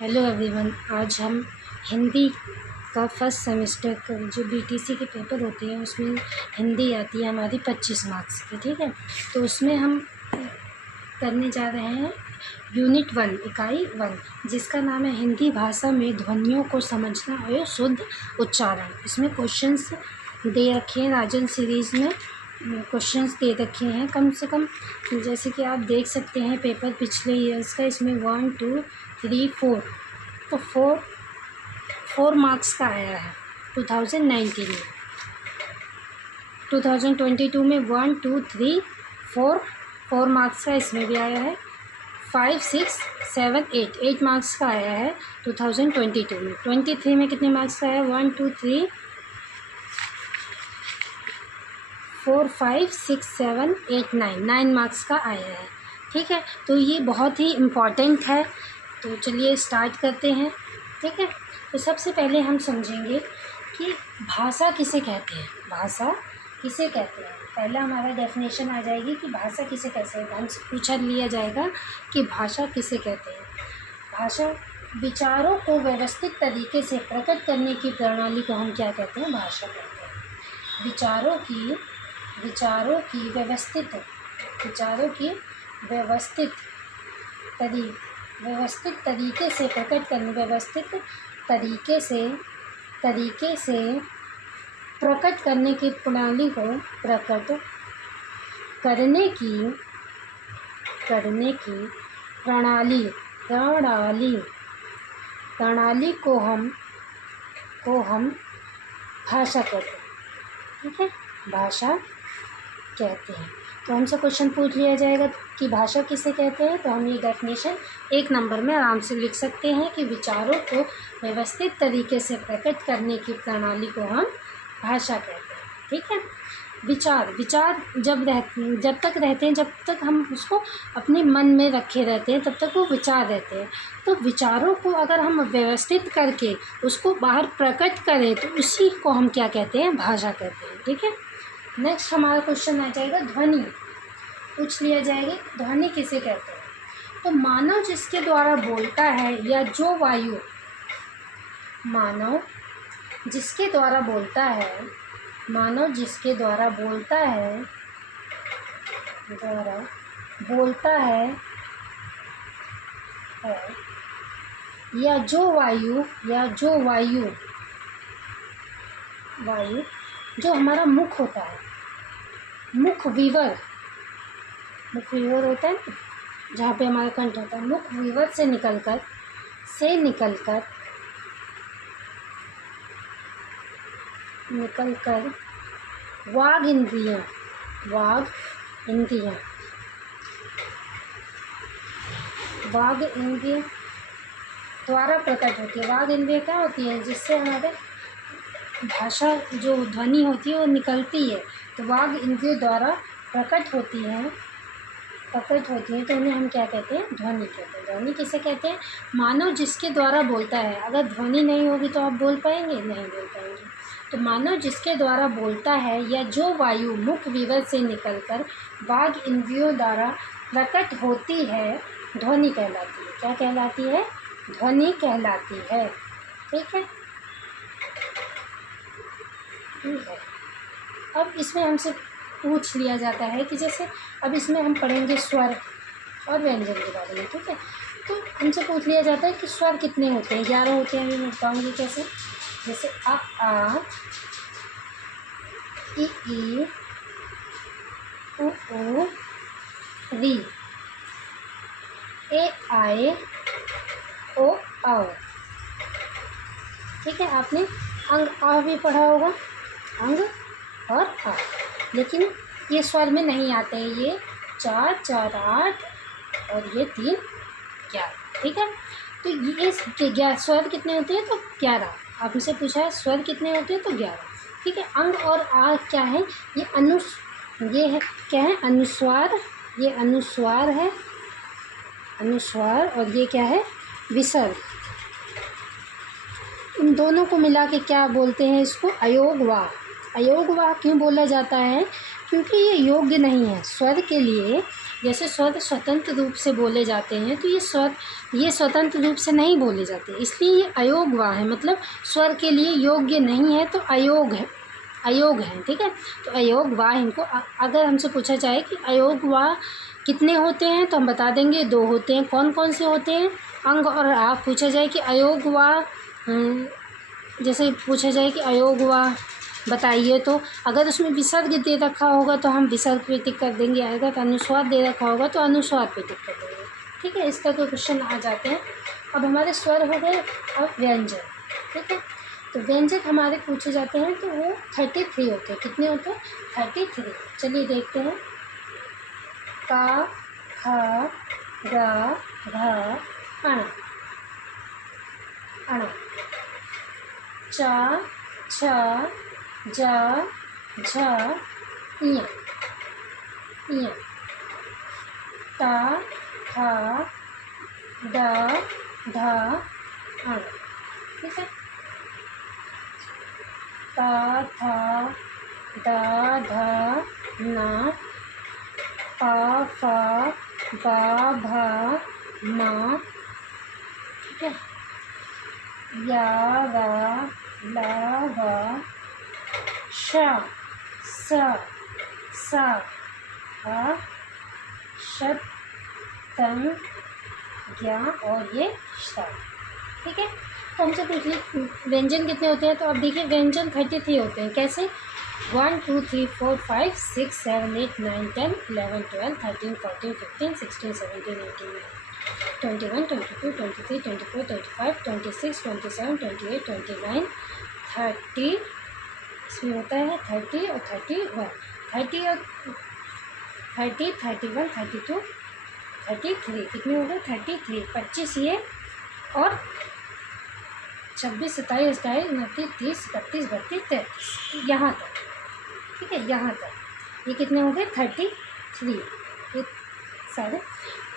Hello everyone. आज हम हिंदी का फर्स्ट सेमेस्टर का जो बीटीसी के पेपर होते हैं उसमें हिंदी आती है हमारी 25 मार्क्स की। ठीक है, तो उसमें हम करने जा रहे हैं यूनिट 1 इकाई 1, जिसका नाम है हिंदी भाषा में ध्वनियों को समझना और शुद्ध उच्चारण। इसमें क्वेश्चंस दे रखे हैं, राजन सीरीज़ में क्वेश्चंस दे रखे हैं कम से कम, जैसे कि आप देख सकते हैं पेपर पिछले ईयर्स का। इसमें 1 2 3 4 तो फोर मार्क्स का आया है 2019 में। 2022 में 1 2 3 4 मार्क्स का इसमें भी आया है। 5 6 7 8 मार्क्स का आया है 2022 में। 23 में कितने मार्क्स का है? 1 2 3 4 5 6 7 8 9 मार्क्स का आया है। ठीक है, तो ये बहुत ही इम्पॉर्टेंट है। तो चलिए स्टार्ट करते हैं। ठीक है, तो सबसे पहले हम समझेंगे कि भाषा किसे कहते हैं। भाषा किसे कहते हैं, पहला हमारा डेफिनेशन आ जाएगी कि भाषा किसे कहते हैं। हमसे पूछा लिया जाएगा कि भाषा किसे कहते हैं। भाषा विचारों को व्यवस्थित तरीके से प्रकट करने की प्रणाली को हम क्या कहते हैं? भाषा कहते हैं। विचारों की व्यवस्थित तरीके से प्रकट करने, तरीके से प्रकट करने की प्रणाली को प्रकट करने की प्रणाली को हम भाषा कहते हैं। ठीक है, भाषा कहते हैं। तो हमसे क्वेश्चन पूछ लिया जाएगा कि भाषा किसे कहते हैं, तो हम ये डेफिनेशन 1 नंबर में आराम से लिख सकते हैं कि विचारों को व्यवस्थित तरीके से प्रकट करने की प्रणाली को हम भाषा कहते हैं। ठीक है, विचार जब तक रहते हैं, जब तक हम उसको अपने मन में रखे रहते हैं, तब तक वो विचार रहते हैं। तो विचारों को अगर हम व्यवस्थित करके उसको बाहर प्रकट करें तो उसी को हम क्या कहते हैं? भाषा कहते हैं। ठीक है, नेक्स्ट हमारा क्वेश्चन आ जाएगा ध्वनि। पूछ लिया जाएगा ध्वनि किसे कहते हैं। तो मानव जिसके द्वारा बोलता है या जो वायु जिसके द्वारा बोलता है या जो वायु जो हमारा मुख होता है, मुख वीवर होता है ना, जहाँ पे हमारा कंठ होता है, मुख वीवर से निकलकर वाग इंद्रियाँ द्वारा प्रकट होती है। वाग इंद्रियाँ क्या होती है? जिससे हमारे भाषा जो ध्वनि होती है वो निकलती है, तो वाग इंद्रियों द्वारा प्रकट होती है तो उन्हें हम क्या कहते हैं? ध्वनि कहते हैं। ध्वनि किसे कहते हैं? मानव जिसके द्वारा बोलता है। अगर ध्वनि नहीं होगी तो आप बोल पाएंगे? नहीं बोल पाएंगे। तो मानव जिसके द्वारा बोलता है या जो वायु मुख वीवर से निकलकर वाग इंद्रियों द्वारा प्रकट होती है, ध्वनि कहलाती है। क्या कहलाती है? ध्वनि कहलाती है। ठीक है, अब इसमें हमसे पूछ लिया जाता है कि जैसे अब इसमें हम पढ़ेंगे स्वर और व्यंजन के बारे में। ठीक है, तो हमसे पूछ लिया जाता है कि स्वर कितने होते हैं? 11 होते हैं। अभी मैं बताऊँगी कैसे। जैसे आ इ ई उ री, ए आए ओ आओ। ठीक है, आपने अंग आ भी पढ़ा होगा, अंग और आ, लेकिन ये स्वर में नहीं आते हैं। ये 4 4 8 और ये 3 11। ठीक है, तो ये स्वर कितने होते हैं? तो 11। आपसे पूछा है स्वर कितने होते हैं? तो 11। ठीक है, अंग और आ क्या है? ये है क्या है? अनुस्वार। ये अनुस्वार है, अनुस्वार, और ये क्या है? विसर्ग। इन दोनों को मिला के क्या बोलते हैं? इसको अयोगवाह। अयोगवाह क्यों बोला जाता है? क्योंकि ये योग्य नहीं है। स्वर के लिए जैसे स्वर स्वतंत्र रूप से बोले जाते हैं, तो ये स्वतंत्र रूप से नहीं बोले जाते, इसलिए ये अयोग्य है, मतलब स्वर के लिए योग्य नहीं है, तो अयोग है। ठीक है, तो अयोग्य इनको अगर हमसे पूछा जाए कि अयोग्य कितने होते हैं, तो हम बता देंगे 2 होते हैं। कौन कौन से होते हैं? अंग और आ। पूछा जाए कि अयोग्य, जैसे पूछा जाए कि अयोग्य बताइए, तो अगर उसमें विसर्ग दे रखा होगा तो हम विसर्ग पे टिक कर देंगे, अगर अनुस्वार दे रखा होगा तो अनुस्वार पे टिक कर देंगे। ठीक है, इस तरह के क्वेश्चन आ जाते हैं। अब हमारे स्वर हो गए, अब व्यंजन। ठीक है, तो व्यंजन हमारे पूछे जाते हैं तो वो 33 होते हैं। कितने होते हैं? 33। चलिए देखते हैं। का, ख, ग, घ, अण, अण, च, छ, ज, झ, इय, ट, ठ, ड, ढ, अण। ठीक है, ट, ठ, ड, ढ, न, प, फ, ब, भ, म। ठीक है, या, रा, ला, व, श, स, सा, ह, शत, तंग, ज्ञा और ये श। ठीक है, तो हमसे पूछिए व्यंजन कितने होते हैं, तो अब देखिए व्यंजन 33 होते हैं। कैसे? 1 2 3 4 5 6 7 8 9 10 11 12 13 14 15 16 17 18 21 22 23 24 25 26 27 28 29 30। इसमें होता है 30 और 31, 30 और 30 31 32 33। कितने हो गए? 33। 25 ये और 26 27 28 29 30 31 32 33, यहाँ तक। ठीक है, यहाँ तक ये कितने हो गए? 33। ये सारे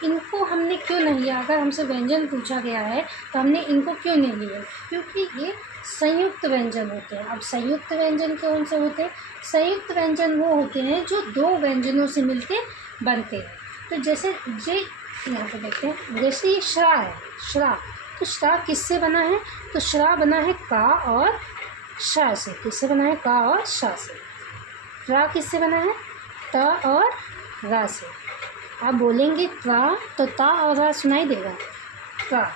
इनको हमने क्यों नहीं लिया? अगर हमसे व्यंजन पूछा गया है तो हमने इनको क्यों नहीं लिया? क्योंकि ये संयुक्त व्यंजन होते हैं। अब संयुक्त व्यंजन कौन से होते हैं? संयुक्त व्यंजन वो होते हैं जो 2 व्यंजनों से मिलके बनते हैं। तो जैसे ये यहाँ पे देखते हैं, जैसे ये श्रा है, श्रा, तो श्रा किससे बना है? तो श्रा बना है का और शा से। किससे बना है? का और शा से। रा किससे बना है? त और रा से। आप बोलेंगे त्रा तो ता और रा सुनाई देगा, त्रा।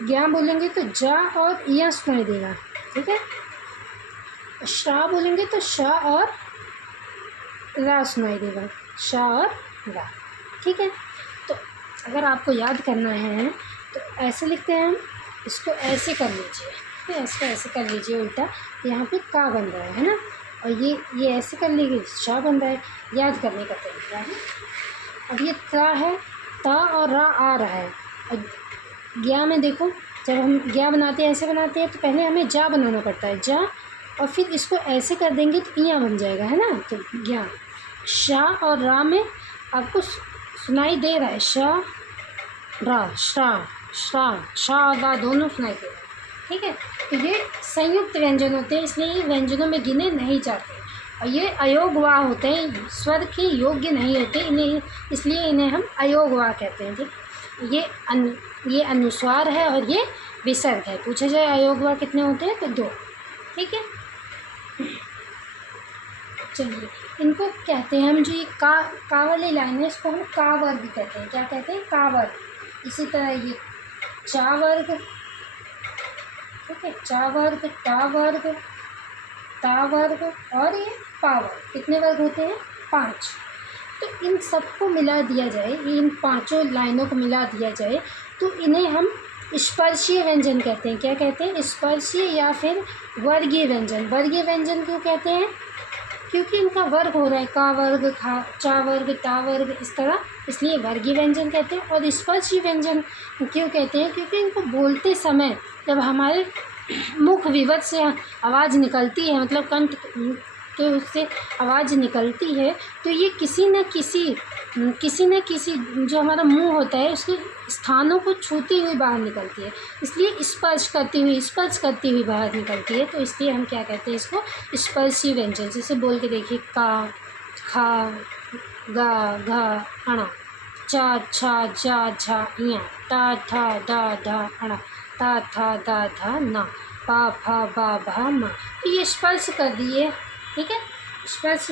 ज्ञा बोलेंगे तो जा और या सुनाई देगा। ठीक है, शा बोलेंगे तो शा और रा सुनाई देगा, शा और रा। ठीक है, तो अगर आपको याद करना है तो ऐसे लिखते हैं हम, इसको ऐसे कर लीजिए, ठीक है, इसको ऐसे कर लीजिए उल्टा, यहाँ पे का बन रहा है ना, और ये ऐसे कर लीजिए, शा बन रहा है। याद करने का तरीका है। अब ये ता है, ता और रा आ रहा है। और ज्ञा में देखो, जब हम ज्ञा बनाते हैं, ऐसे बनाते हैं, तो पहले हमें जा बनाना पड़ता है, जा, और फिर इसको ऐसे कर देंगे तो इया बन जाएगा, है ना। तो ज्ञा, शा और रा में आपको सुनाई दे रहा है, शा रा, श्रा, श्रा, शा और रा दोनों सुनाई दे रहा है। ठीक है, तो ये संयुक्त व्यंजन होते हैं, इसलिए ये व्यंजनों में गिने नहीं जाते। और ये अयोग्यवा होते हैं, स्वर के योग्य नहीं होते इन्हें, इसलिए इन्हें हम अयोग्यवा कहते हैं। ठीक, ये अनुस्वार है और ये विसर्ग है। पूछा जाए अयोग्यवा कितने होते हैं, तो 2। ठीक है, चलिए इनको कहते हैं हम, जो ये का वाली लाइन है, इसको हम का वर्ग कहते हैं। क्या कहते हैं? का वर्ग। इसी तरह ये चा वर्ग, ठीक है, चा वर्ग, टा वर्ग, ता वर्ग और ये पा वर्ग। कितने वर्ग होते हैं? 5। तो इन सबको मिला दिया जाए, इन 5 लाइनों को मिला दिया जाए तो इन्हें हम स्पर्शीय व्यंजन कहते हैं। क्या कहते हैं? स्पर्शीय या फिर वर्गीय व्यंजन। वर्गीय व्यंजन क्यों कहते हैं? क्योंकि इनका वर्ग हो रहा है, का वर्ग, खा, चा वर्ग, ता वर्ग, इस तरह, इसलिए वर्गीय व्यंजन कहते हैं। और स्पर्शीय व्यंजन क्यों कहते हैं? क्योंकि इनको बोलते समय जब हमारे मुख विवत से आवाज़ निकलती है, मतलब कंठ के उससे आवाज़ निकलती है, तो ये किसी न किसी जो हमारा मुंह होता है उसके स्थानों को छूती हुई बाहर निकलती है, इसलिए स्पर्श करती हुई बाहर निकलती है। तो इसलिए हम क्या कहते हैं इसको? स्पर्शी व्यंजन। जैसे बोल के देखिए, का, खा, गा घा अणा, चा छा जा झा इया, टा ठा डा ढा अणा, ता था दा धा ना, पा फा बा भा मा। तो ये स्पर्श कर दिए, ठीक है, स्पर्श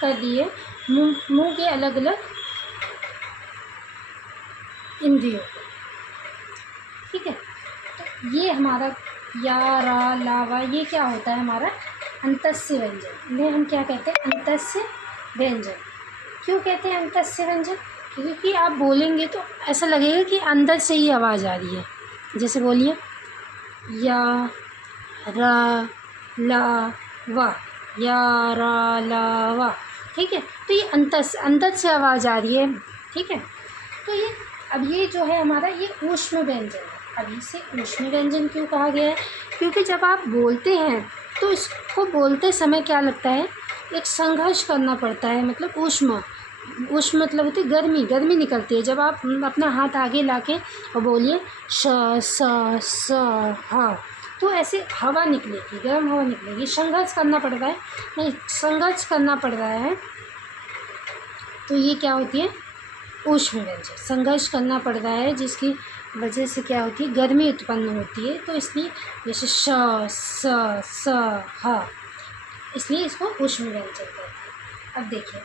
कर दिए मुंह के अलग अलग इंद्रियों, ठीक है। तो ये हमारा या रा ला वा ये क्या होता है हमारा अंतस्य व्यंजन। इन्हें हम क्या कहते हैं, अंतस्य व्यंजन। क्यों कहते हैं अंतस्य व्यंजन, क्योंकि आप बोलेंगे तो ऐसा लगेगा कि अंदर से ही आवाज़ आ रही है। जैसे बोलिए या रा ला वा, या रा ला वा, ठीक है। तो ये अंदर से आवाज़ आ रही है, ठीक है। तो ये अब ये जो है हमारा ये ऊष्म व्यंजन है। अब इसे ऊष्म व्यंजन क्यों कहा गया है, क्योंकि जब आप बोलते हैं तो इसको बोलते समय क्या लगता है, एक संघर्ष करना पड़ता है। मतलब ऊष्म मतलब होती है गर्मी निकलती है। जब आप अपना हाथ आगे लाके और बोलिए श स ह, तो ऐसे हवा निकलेगी, गर्म हवा निकलेगी। संघर्ष करना पड़ रहा है, नहीं संघर्ष करना पड़ रहा है, तो ये क्या होती है ऊष्म व्यंजन। संघर्ष करना पड़ रहा है जिसकी वजह से क्या होती है, गर्मी उत्पन्न होती है। तो इसलिए जैसे श स ह, इसलिए इसको ऊष्म व्यंजन कहते हैं। अब देखिए,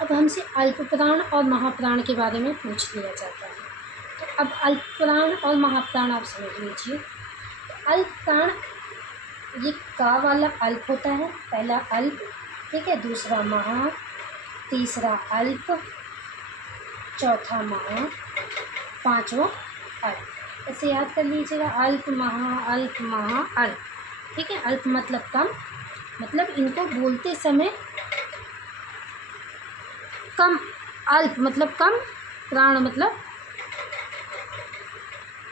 अब हमसे अल्पप्राण और महाप्राण के बारे में पूछ लिया जाता है। तो अब अल्पप्राण और महाप्राण आप समझ लीजिए। अल्पप्राण, ये का वाला अल्प होता है, पहला अल्प, ठीक है, दूसरा महा, तीसरा अल्प, चौथा महा, पांचवा अल्प। ऐसे याद कर लीजिएगा, अल्प महा अल्प, ठीक है। अल्प मतलब कम, मतलब इनको बोलते समय कम, अल्प मतलब कम, प्राण मतलब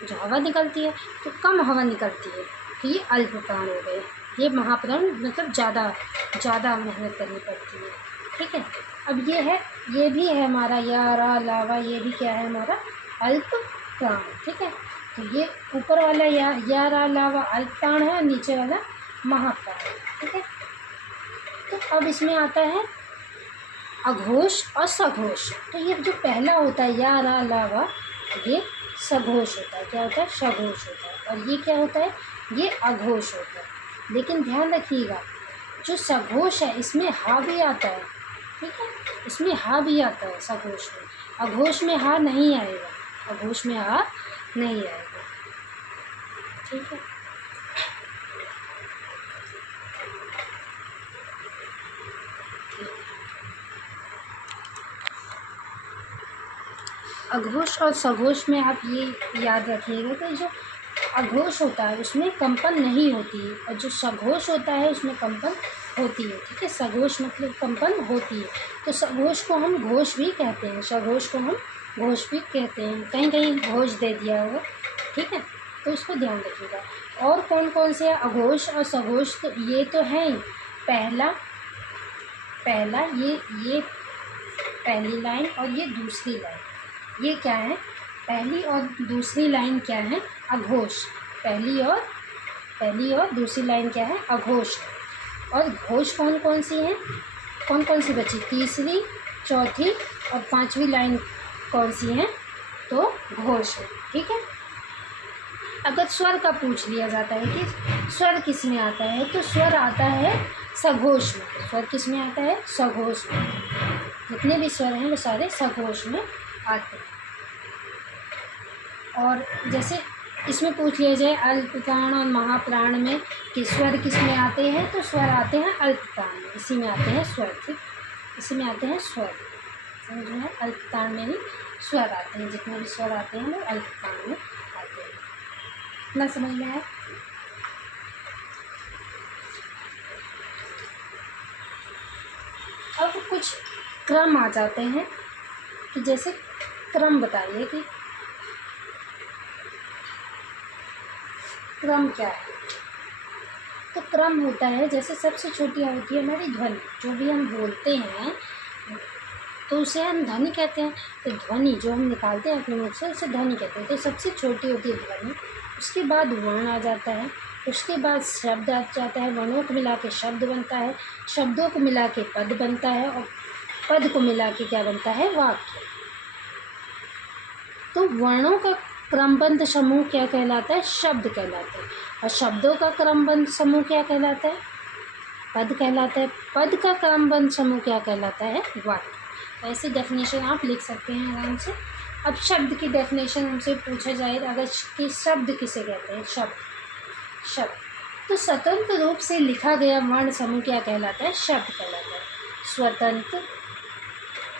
जो हवा निकलती है, तो कम हवा निकलती है, तो ये अल्प प्राण हो गए। ये महाप्राण मतलब ज़्यादा मेहनत करनी पड़ती है, ठीक है। अब ये है, ये भी है हमारा या रा लावा, ये भी क्या है हमारा अल्प प्राण, ठीक है। तो ये ऊपर वाला या रा लावा अल्प प्राण है, नीचे वाला महाप्राण, ठीक है। तो अब इसमें आता है अघोष और सघोष। तो ये जो पहला होता है या रा लावा, ये सघोष होता है। क्या होता है, सघोष होता है। और ये क्या होता है, ये अघोष होता है। लेकिन ध्यान रखिएगा, जो सघोष है इसमें हा भी आता है, ठीक है, इसमें हा भी आता है सघोष में। अघोष में हा नहीं आएगा, अघोष में हा नहीं आएगा, ठीक है। अघोष और सघोष में आप ये याद रखिएगा कि जो अघोष होता है उसमें कंपन नहीं होती है, और जो सघोष होता है उसमें कंपन होती है, ठीक है। सघोष मतलब कंपन होती है, तो सघोष को हम घोष भी कहते हैं, सघोष को हम घोष भी कहते हैं। कहीं कहीं घोष दे दिया होगा, ठीक है, तो इसको ध्यान रखिएगा। और कौन कौन से अघोष और सघोष, तो ये तो है ही। पहला ये पहली लाइन और ये दूसरी लाइन, ये क्या है, पहली और दूसरी लाइन क्या है, अघोष। पहली और दूसरी लाइन क्या है, अघोष। और घोष कौन कौन सी हैं, कौन कौन सी बची, तीसरी, चौथी और पांचवी लाइन कौन सी हैं, तो घोष है, ठीक है। अगर स्वर का पूछ लिया जाता है कि स्वर किस में आता है, तो स्वर आता है सघोष में। स्वर किस में आता है, सघोष में। जितने भी स्वर हैं वो सारे सघोष में आते हैं। और जैसे इसमें पूछ लिया जाए अल्पप्राण और महाप्राण में कि स्वर किस में आते हैं, तो स्वर आते हैं अल्पप्राण में, इसी में आते हैं स्वर, ठीक, इसी में आते हैं स्वर, समझ में है। अल्पप्राण में ही स्वर आते हैं, जितने भी स्वर आते हैं वो अल्पप्राण में आते हैं। इतना समझ में आया। अब कुछ क्रम आ जाते हैं कि जैसे क्रम बताइए कि क्रम क्या है। तो क्रम होता है, जैसे सबसे छोटी होती है हमारी ध्वनि, जो भी हम बोलते हैं तो उसे हम ध्वनि कहते हैं। तो ध्वनि जो हम निकालते हैं अपने मुख से उसे ध्वनि कहते हैं। तो सबसे छोटी होती है ध्वनि, उसके बाद वर्ण आ जाता है, उसके बाद शब्द आ जाता है, वर्णों को मिला के शब्द बनता है, शब्दों को मिला के पद बनता है, और पद को मिला के क्या बनता है, वाक्य। तो वर्णों का क्रमबद्ध समूह क्या कहलाता है, शब्द कहलाता है, और शब्दों का क्रमबद्ध समूह क्या कहलाता है, पद कहलाता है, पद का क्रमबद्ध समूह क्या कहलाता है, वाक्य। ऐसी डेफिनेशन आप लिख सकते हैं आराम से। अब शब्द की डेफिनेशन हमसे पूछा जाए अगर कि शब्द किसे कहते हैं, शब्द तो स्वतंत्र रूप से लिखा गया वर्ण समूह क्या कहलाता है, शब्द कहलाता है।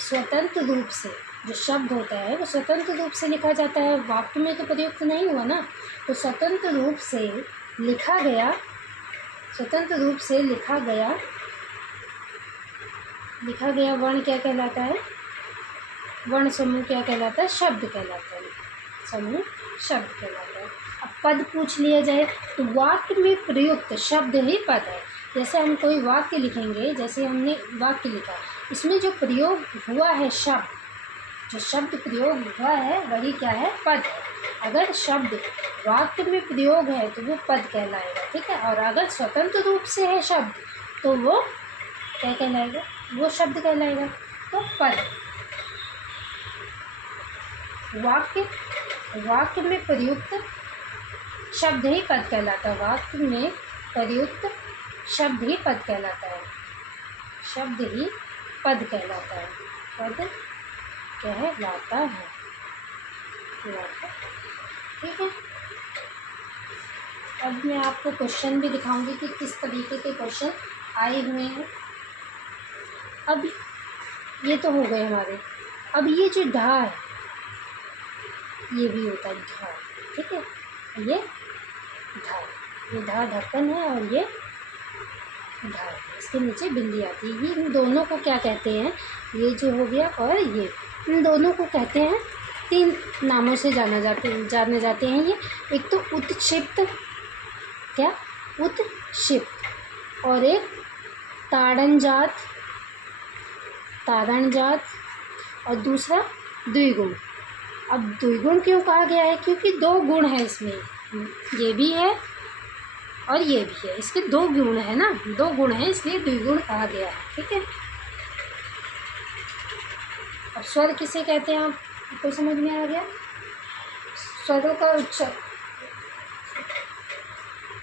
स्वतंत्र रूप से जो शब्द होता है वो स्वतंत्र रूप से लिखा जाता है, वाक्य में तो प्रयुक्त नहीं हुआ ना। तो स्वतंत्र रूप से लिखा गया वर्ण क्या कहलाता है, वर्ण समूह क्या कहलाता है, शब्द कहलाता है, समूह शब्द कहलाता है। अब पद पूछ लिया जाए तो वाक्य में प्रयुक्त शब्द ही पद है। जैसे हम कोई वाक्य लिखेंगे, जैसे हमने वाक्य लिखा, इसमें जो प्रयोग हुआ है शब्द, जो शब्द प्रयोग हुआ है वही क्या है, पद है। अगर शब्द वाक्य में प्रयोग है तो वो पद कहलाएगा, ठीक है। और अगर स्वतंत्र रूप से है शब्द तो वो क्या कहलाएगा, वो शब्द कहलाएगा, तो पद। वाक्य में प्रयुक्त शब्द ही पद कहलाता है, वाक्य में प्रयुक्त शब्द ही पद कहलाता है, शब्द ही पद कहलाता है, पद कहलाता है, ठीक है। अब मैं आपको क्वेश्चन भी दिखाऊंगी कि किस तरीके के क्वेश्चन आए हुए हैं। अब ये तो हो गए हमारे। अब ये जो ढा है, ये भी होता है ढा, ठीक है। ये ढा ढक्कन है और ये ढा, इसके नीचे बिंदी आती है। ये इन दोनों को क्या कहते हैं, ये जो हो गया और ये, इन दोनों को कहते हैं, 3 नामों से जाने जाते हैं ये। एक तो उत्क्षिप्त, क्या, उत्क्षिप्त, और एक ताड़नजात, और दूसरा द्विगुण। अब द्विगुण क्यों कहा गया है, क्योंकि 2 गुण है इसमें, ये भी है और ये भी है, इसके 2 गुण है ना, 2 गुण है, इसलिए द्विगुण कहा गया है, ठीक है। अब स्वर किसे कहते हैं, आपको समझ में आ गया। स्वरों का उच्चारण,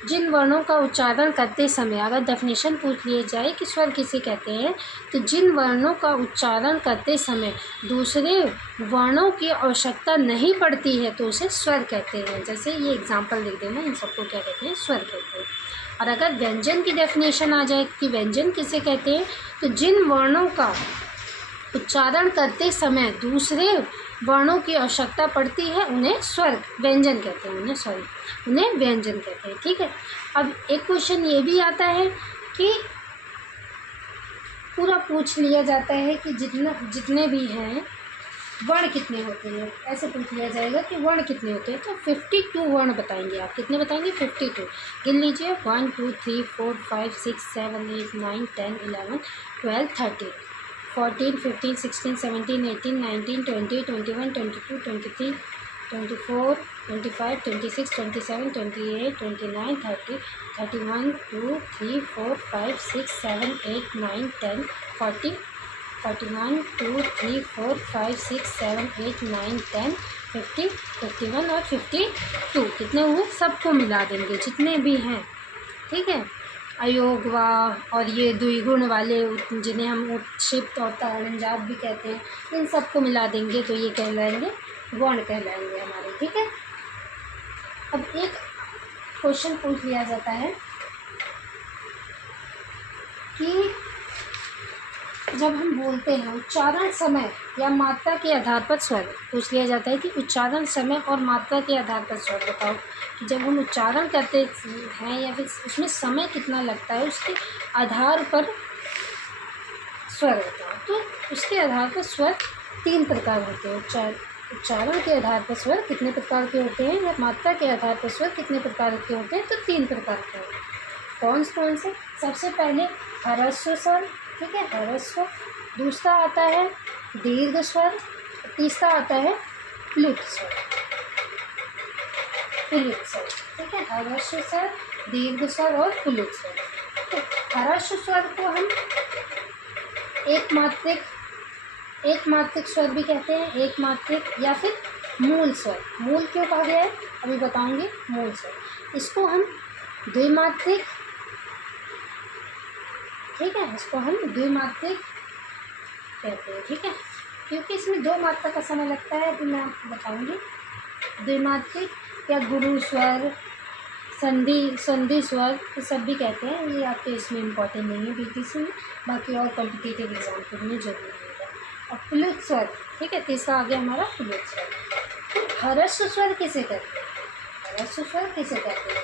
जिन वर्णों का उच्चारण करते समय, अगर डेफिनेशन पूछ लिया जाए कि स्वर किसे कहते हैं, तो जिन वर्णों का उच्चारण करते समय दूसरे वर्णों की आवश्यकता नहीं पड़ती है तो उसे स्वर कहते हैं। जैसे ये एग्जांपल लिख देना, इन सबको क्या कहते हैं, स्वर कहते हैं। और अगर व्यंजन की डेफिनेशन आ जाए कि व्यंजन किसे कहते हैं, तो जिन वर्णों का उच्चारण करते समय दूसरे वर्णों की आवश्यकता पड़ती है उन्हें स्वर व्यंजन कहते हैं, उन्हें व्यंजन कहते हैं, ठीक है। अब एक क्वेश्चन ये भी आता है कि पूरा पूछ लिया जाता है कि जितने भी हैं वर्ण कितने होते हैं, ऐसे पूछ लिया जाएगा कि वर्ण कितने होते हैं। तो 52 वर्ण बताएंगे आप, कितने बताएंगे, 52। गिन लीजिए, 1 2 3 4 5 6 7 8 9 10 11 12 13 14 15 16 17 18 19 20 21 22 23 24 25 26 27 28 29 30 31 2 3 4 5 6 7 8 9 10 40 41 2 3 4 5 6 7 8 9 10 50 51 और 52 कितने हुए, सबको मिला देंगे जितने भी हैं, ठीक है। अयोग वा और ये द्विगुण वाले जिन्हें हम उत्क्षिप्त और ताड़नजात भी कहते हैं, इन सबको मिला देंगे तो ये कहलाएंगे वर्ण कहलाएंगे हमारे, ठीक है। अब एक क्वेश्चन पूछ लिया जाता है कि जब हम बोलते हैं उच्चारण समय या मात्रा के आधार पर स्वर, पूछ लिया जाता है कि उच्चारण समय और मात्रा के आधार पर स्वर बताओ, कि जब हम उच्चारण करते हैं या फिर उसमें समय कितना लगता है उसके आधार पर स्वर होता है। तो उसके आधार पर स्वर 3 प्रकार होते हैं। उच्चारण के आधार पर स्वर कितने प्रकार के होते हैं, या मात्रा के आधार पर स्वर कितने प्रकार के होते हैं, तो 3 प्रकार के होते हैं। कौन से, सबसे पहले ह्रस्व स्वर, ठीक है, ह्रस्व। दूसरा आता है दीर्घ स्वर, तीसरा आता है प्लुत स्वर, ठीक है। ह्रस्व स्वर, दीर्घ स्वर और प्लुत स्वर। तो ह्रस्व स्वर को हम एक मात्रिक स्वर भी कहते हैं, एक मात्रिक या फिर मूल स्वर। मूल क्यों कहा गया है अभी बताऊंगी, मूल स्वर। इसको हम द्विमात्रिक, ठीक है, इसको हम द्विमात्रिक कहते हैं, ठीक है, क्योंकि इसमें 2 मात्रा का समय लगता है, अभी मैं आपको बताऊंगी। द्विमात्रिक या गुरु स्वर, संधि स्वर, ये सब भी कहते हैं। ये आपके इसमें इम्पोर्टेंट नहीं है बीटीसी में, बाकी और कॉम्पिटिटिव एग्जाम के लिए जरूरी होगा। और प्लुत स्वर, ठीक है, तीसरा आ गया हमारा प्लुत स्वर। ह्रस्व स्वर किसे कहते हैं? ह्रस्व स्वर किसे कहते हैं?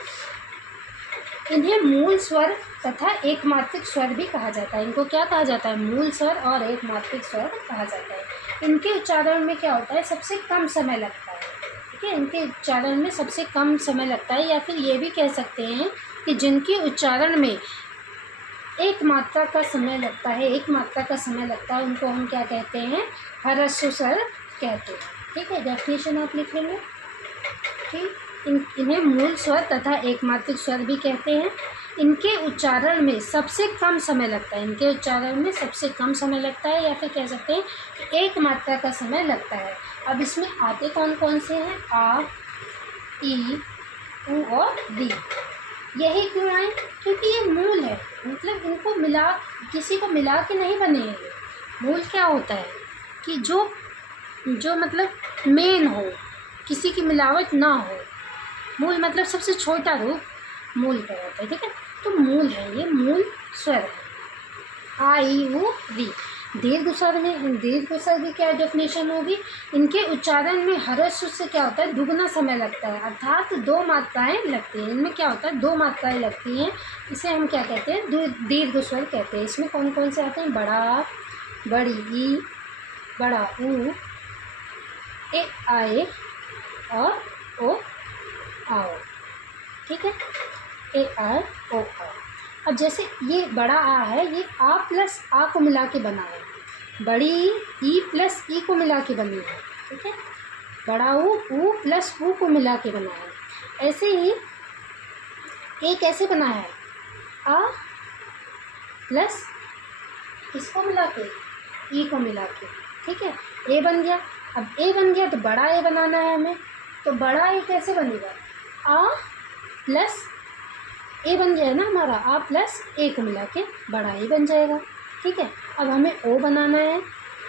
इन्हें मूल स्वर तथा एकमात्रिक स्वर भी कहा जाता है। इनको क्या कहा जाता है? मूल स्वर और एकमात्रिक स्वर कहा जाता है। इनके उच्चारण में क्या होता है? सबसे कम समय लगता है, ठीक है, इनके उच्चारण में सबसे कम समय लगता है, या फिर ये भी कह सकते हैं कि जिनके उच्चारण में एक मात्रा का समय लगता है, उनको हम क्या कहते हैं? ह्रस्व स्वर कहते हैं, ठीक है। डेफिनेशन आप लिख लेंगे, ठीक। इन्हें मूल स्वर तथा एकमात्रिक स्वर भी कहते हैं। इनके उच्चारण में सबसे कम समय लगता है, या फिर कह सकते हैं कि एक मात्रा का समय लगता है। अब इसमें आते कौन कौन से हैं? आ, ई, उ और री। यही क्यों आए? क्योंकि ये मूल है, मतलब इनको किसी को मिला के नहीं बने हैं। मूल क्या होता है कि जो मतलब मेन हो, किसी की मिलावट ना हो। मूल मतलब सबसे छोटा रूप मूल कहलाता है, ठीक है। तो मूल है, ये मूल स्वर है। आ, ई, उ, री। दीर्घ स्वर की क्या डेफिनेशन होगी? इनके उच्चारण में ह्रस्व से क्या होता है? दुगना समय लगता है, अर्थात 2 मात्राएं लगती हैं। इनमें क्या होता है? 2 मात्राएं लगती हैं। इसे हम क्या कहते हैं? दीर्घ स्वर कहते हैं। इसमें कौन कौन से आते हैं? बड़ा, बड़ी ई, बड़ा ऊ, ए, आए और ओ, आओ, ठीक है, ए, आ, ओ, आओ। अब जैसे ये बड़ा आ है, ये आ प्लस आ को मिला के बना है। बड़ी ई प्लस ई को मिला के बनी है, ठीक है। बड़ा ऊ प्लस ऊ को मिला के बना है। ऐसे ही ए कैसे बना है? आ प्लस इसको मिला के, ई को मिला के, ठीक है, ए बन गया। अब ए बन गया तो बड़ा ए बनाना है हमें, तो बड़ा ए कैसे बनेगा? आ प्लस ए बन गया ना हमारा, आ प्लस ए को मिला के बड़ा ए बन जाएगा, ठीक है। अब हमें ओ बनाना है,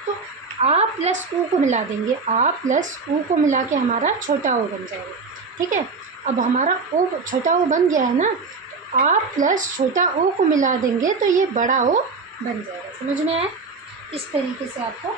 तो आ प्लस ऊ को मिला देंगे, आ प्लस ऊ को मिला के हमारा छोटा ओ बन जाएगा, ठीक है। अब हमारा ओ, छोटा ओ बन गया है ना, तो आ प्लस छोटा ओ को मिला देंगे तो ये बड़ा ओ बन जाएगा। समझ में आया? इस तरीके से आपको